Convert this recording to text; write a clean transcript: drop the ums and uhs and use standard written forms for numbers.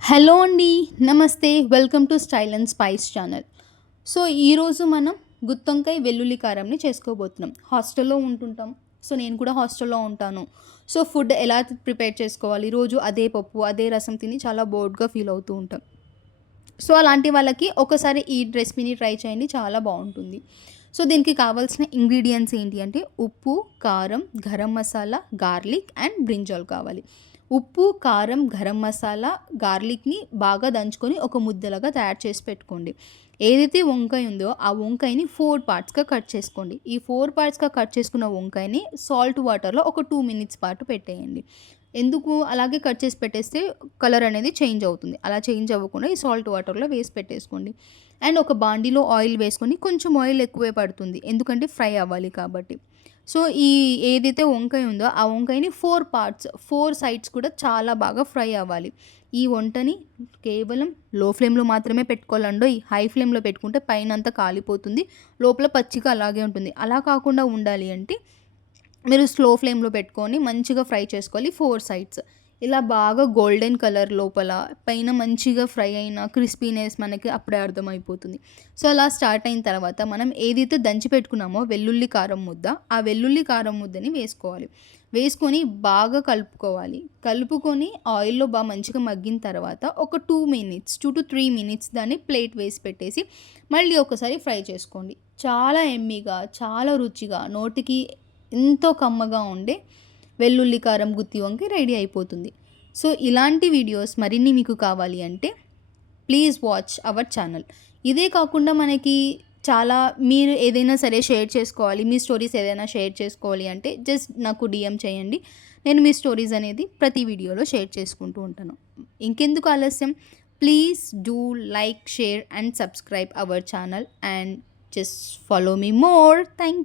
Hello అండి. నమస్తే. Welcome to style and spice channel. So, ఈరోజు మనం గుత్తొంకాయ వెల్లుల్లి కారంని చేసుకోబోతున్నాం. హాస్టల్‌లో ఉంటుంటాం. సో, నేను కూడా హాస్టల్‌లో ఉంటాను. సో, ఫుడ్ ఎలా ప్రిపేర్ చేసుకోవాలి, రోజు అదే పప్పు, అదే రసం తిని చాలా బోర్డ్‌గా ఫీల్ అవుతూ ఉంటాం. సో, అలాంటి వాళ్ళకి ఒకసారి ఈ రెసిపీని ట్రై చేయండి. చాలా బావుంటుంది. సో, దీనికి కావాల్సిన ఇంగ్రీడియెంట్స్ ఏంటి అంటే ఉప్పు, కారం, garam masala, garlic and brinjal కావాలి. ఉప్పు, కారం, గరం మసాలా, గార్లిక్‌ని బాగా దంచుకొని ఒక ముద్దలాగా తయారు చేసి పెట్టుకోండి. ఏదైతే వంకాయ ఉందో ఆ వంకాయని 4 పార్ట్స్‌గా కట్ చేసుకోండి. ఈ 4 పార్ట్స్‌గా కట్ చేసుకున్న వంకాయని సాల్ట్ వాటర్‌లో ఒక 2 మినిట్స్ పాటు పెట్టేయండి. ఎందుకు అలాగే కట్ చేసి పెట్టేస్తే కలర్ అనేది చేంజ్ అవుతుంది. అలా చేంజ్ అవ్వకుండా ఈ సాల్ట్ వాటర్‌లో వేసి పెట్టేసుకోండి. అండ్ ఒక బాండీలో ఆయిల్ వేసుకొని కొంచెం ఆయిల్ ఎక్కువే పడుతుంది. ఎందుకంటే ఫ్రై అవ్వాలి కాబట్టి. సో, ఏదైతే వంకాయ ఉందో ఆ వంకాయని 4 పార్ట్స్ 4 సైడ్స్ కూడా చాలా బాగా ఫ్రై అవ్వాలి. ఈ వంటని కేవలం లో ఫ్లేమ్‌లో మాత్రమే పెట్టుకోవాలండోయ్. హై ఫ్లేమ్‌లో పెట్టుకుంటే పైనంతా కాలిపోతుంది. లోపల పచ్చిగా అలాగే ఉంటుంది. అలా కాకుండా ఉండాలి అంటే మీరు స్లో ఫ్లేమ్‌లో పెట్టుకొని మంచిగా ఫ్రై చేసుకోవాలి 4 సైడ్స్. ఇలా బాగా గోల్డెన్ కలర్ లోపల, పైన మంచిగా ఫ్రై అయిన క్రిస్పీనెస్ మనకి అప్పుడే అర్థమైపోతుంది. సో, అలా స్టార్ట్ అయిన తర్వాత మనం ఏదైతే దంచి పెట్టుకున్నామో వెల్లుల్లి కారం ముద్ద, ఆ వెల్లుల్లి కారం ముద్దని వేసుకోవాలి. వేసుకొని బాగా కలుపుకోవాలి. కలుపుకొని ఆయిల్‌లో మంచిగా మగ్గిన తర్వాత ఒక 2 మినిట్స్, 2-3 మినిట్స్ దాన్ని ప్లేట్ వేసి పెట్టేసి మళ్ళీ ఒకసారి ఫ్రై చేసుకోండి. చాలా యమ్మీగా, చాలా రుచిగా, నోటికి ఎంతో కమ్మగా ఉండే వెల్లుల్లి కారం గుత్తి వంకాయ రెడీ అయిపోతుంది. సో, ఇలాంటి వీడియోస్ మరిన్ని మీకు కావాలి అంటే ప్లీజ్ వాచ్ అవర్ ఛానల్. ఇదే కాకుండా మనకి చాలా మీరు ఏదైనా సరే షేర్ చేసుకోవాలి, మీ స్టోరీస్ ఏదైనా షేర్ చేసుకోవాలి అంటే జస్ట్ నాకు డీఎం చేయండి. నేను మీ స్టోరీస్ అనేది ప్రతి వీడియోలో షేర్ చేసుకుంటూ ఉంటాను. ఇంకెందుకు ఆలస్యం, please do like, share and subscribe our channel and just follow me more. Thank